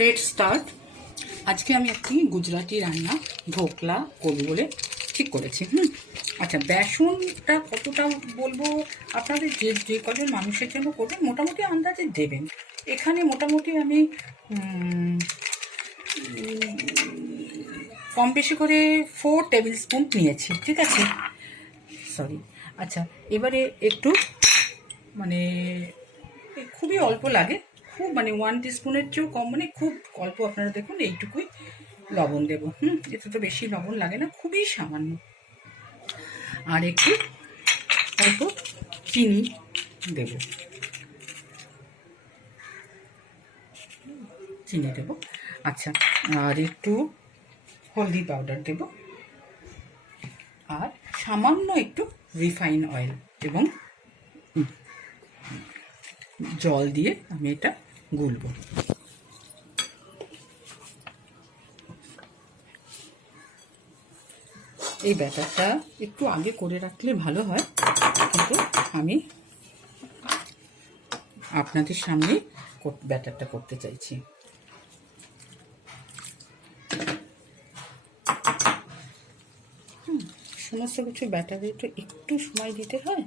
Let start. আজকে আমি একটি গুজরাটি রান্না ধোকলা করবো বলে ঠিক করেছি। আচ্ছা, বেসনটা কতটা বলবো, আপনাদের যে যে কজন মানুষের জন্য করবেন মোটামুটি আন্দাজে দেবেন। এখানে মোটামুটি আমি কম বেশি করে 4 টেবিল স্পুন নিয়েছি, ঠিক আছে? সরি। আচ্ছা, এবারে একটু মানে খুবই অল্প লাগে, খুব মানে 1 টিস্পুনের চেয়েও কম, মানে খুব অল্প। আপনারা দেখুন এইটুকুই লবণ দেবো। এতে তো বেশি লবণ লাগে না, খুবই সামান্য। আর একটু অল্প চিনি দেব, চিনি দেব। আচ্ছা, আর একটু হলদি পাউডার দেব, আর সামান্য একটু রিফাইন অয়েল এবং জল দিয়ে আমি এটা গুলবো। এই ব্যাটারটা একটু আগে করে রাখলে ভালো হয়, কিন্তু আমি আপনাদের সামনে ব্যাটারটা করতে চাইছি। সমস্ত কিছু ব্যাটারে তো একটু সময় দিতে হয়।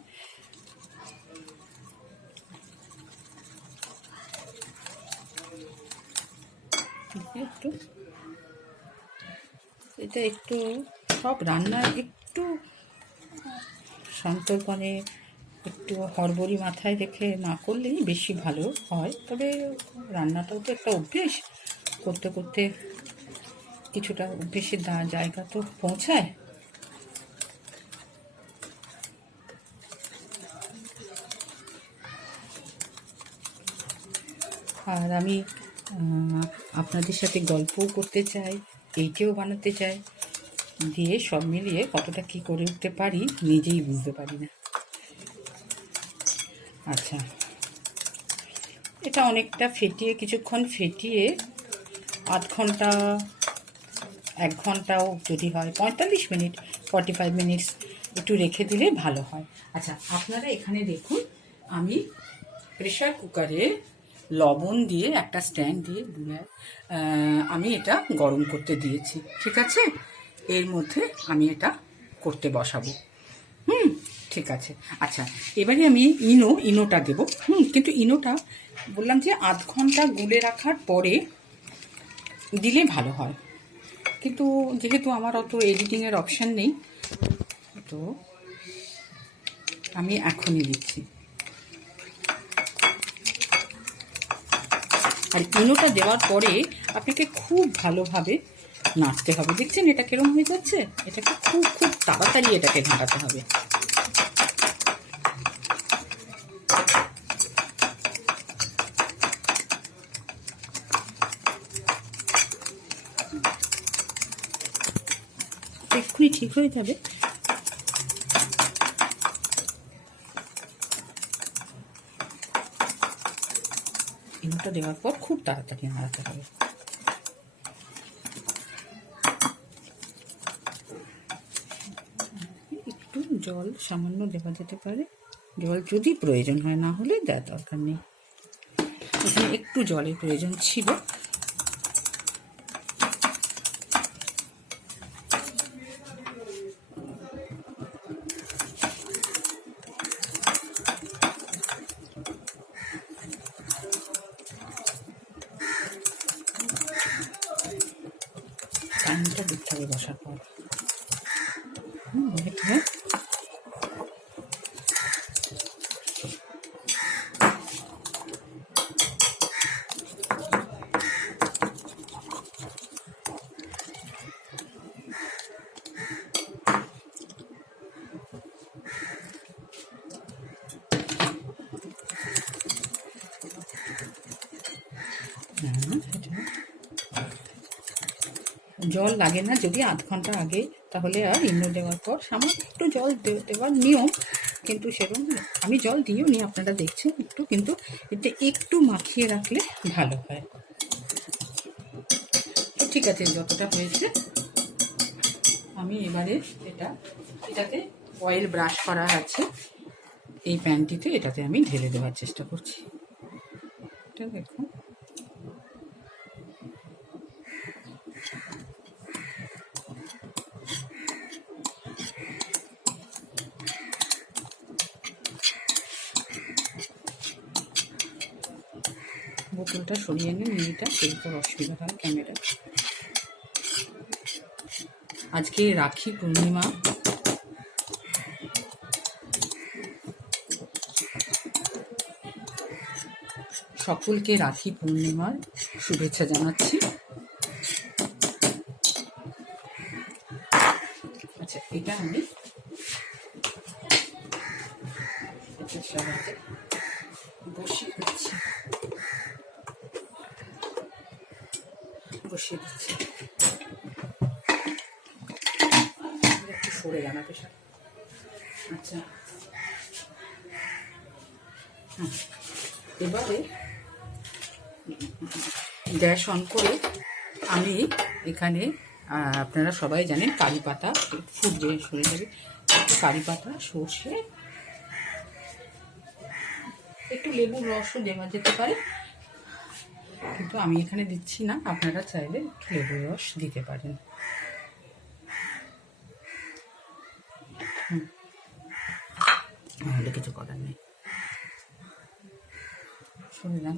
একটু এটা একটু সব রান্না একটু সন্তর্পণে একটু হড়বড়ি মাথায় রেখে না করলেই বেশি ভালো হয়। তবে রান্নাটাও তো একটা অভ্যেস, করতে করতে কিছুটা অভ্যেসের জায়গা তো পৌঁছায়। আর আমি আপনাদের সাথে গল্পও করতে চাই, এইটাও বানাতে চাই, দিয়ে সব মিলিয়ে কতটা কি করে উঠতে পারি নিজেই বুঝতে পারি না। আচ্ছা, এটা অনেকটা ফেটিয়ে, কিছুক্ষণ ফেটিয়ে আধ ঘন্টা 1 ঘন্টাও যদি হয়, 45 মিনিট 45 মিনিটস একটু রেখে দিলে ভালো হয়। আচ্ছা, আপনারা এখানে দেখুন, আমি প্রেশার কুকারে লবণ দিয়ে একটা স্ট্যান্ড দিয়ে আমি এটা গরম করতে দিয়েছি, ঠিক আছে? এর মধ্যে আমি এটা করতে বসাবো। ঠিক আছে। আচ্ছা, এবারে আমি ইনোটা দেবো। কিন্তু ইনোটা বললাম যে আধ ঘন্টা গুলে রাখার পরে দিলে ভালো হয়, কিন্তু যেহেতু আমার অত এডিটিংয়ের অপশান নেই, তো আমি এখনই দিচ্ছি। আর ইনোটা দেওয়ার পরে আপনাকে খুব ভালোভাবে নাড়তে হবে। দেখছেন এটা কিরম হয়ে যাচ্ছে? এটাকে খুব খুব তাড়াতাড়ি এটাকে ঘাঁটাতে হবে। এক্ষুনি ঠিক হয়ে যাবে। ইনোটা দেওয়ার পর খুব তাড়াতাড়ি নাড়াতে হবে। একটু জল সামান্য দেওয়া যেতে পারে, জল যদি প্রয়োজন হয়, না হলে দেওয়ার দরকার নেই। এখানে একটু জলের প্রয়োজন ছিল। টাইমটা দিতে হবে বসার পর। জল লাগে না যদি আধ ঘন্টা আগে, তাহলে আর ইনো দেওয়ার পর সামান্য একটু জল দেওয়ার নিয়ম, কিন্তু সেরকম আমি জল দিও নি, আপনারা দেখছেন একটু, কিন্তু এতে একটু মাখিয়ে রাখলে ভালো হয়। তো ঠিক আছে, যতটা হয়েছে আমি এবারে এটাতে অয়েল ব্রাশ করা আছে এই প্যানটিতে, এটাতে আমি ঢেলে দেওয়ার চেষ্টা করছি। এটা দেখুন, বোতলটা সরিয়ে নিন, মিনিটা সেরকম অসুবিধা হয় ক্যামেরা। আজকে রাখি পূর্ণিমা, সকলকে রাখি পূর্ণিমার শুভেচ্ছা জানাচ্ছি। আচ্ছা, এটা আমি বসিয়ে দিচ্ছি, একটু সরে জানাতে। আচ্ছা, এবারে গ্যাস অন করে আমি এখানে, আপনারা সবাই জানেন, কারি পাতা, ফুট দিয়ে সরে যাবে, কারি পাতা, সর্ষে, একটু লেবুর রসও দেওয়া যেতে পারে, কিন্তু আমি এখানে দিচ্ছি না। আপনারা চাইলে একটু লেবুর রস দিতে পারেন। তাহলে কিছু করার নেই, শুনে যান।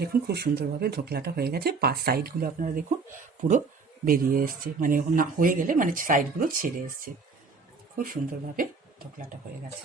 দেখুন খুব সুন্দরভাবে ধোকলাটা হয়ে গেছে। পাঁচ সাইডগুলো আপনারা দেখুন পুরো বেরিয়ে এসছে, মানে না হয়ে গেলে মানে সাইডগুলো ছেড়ে এসছে। খুব সুন্দরভাবে ধোকলাটা হয়ে গেছে।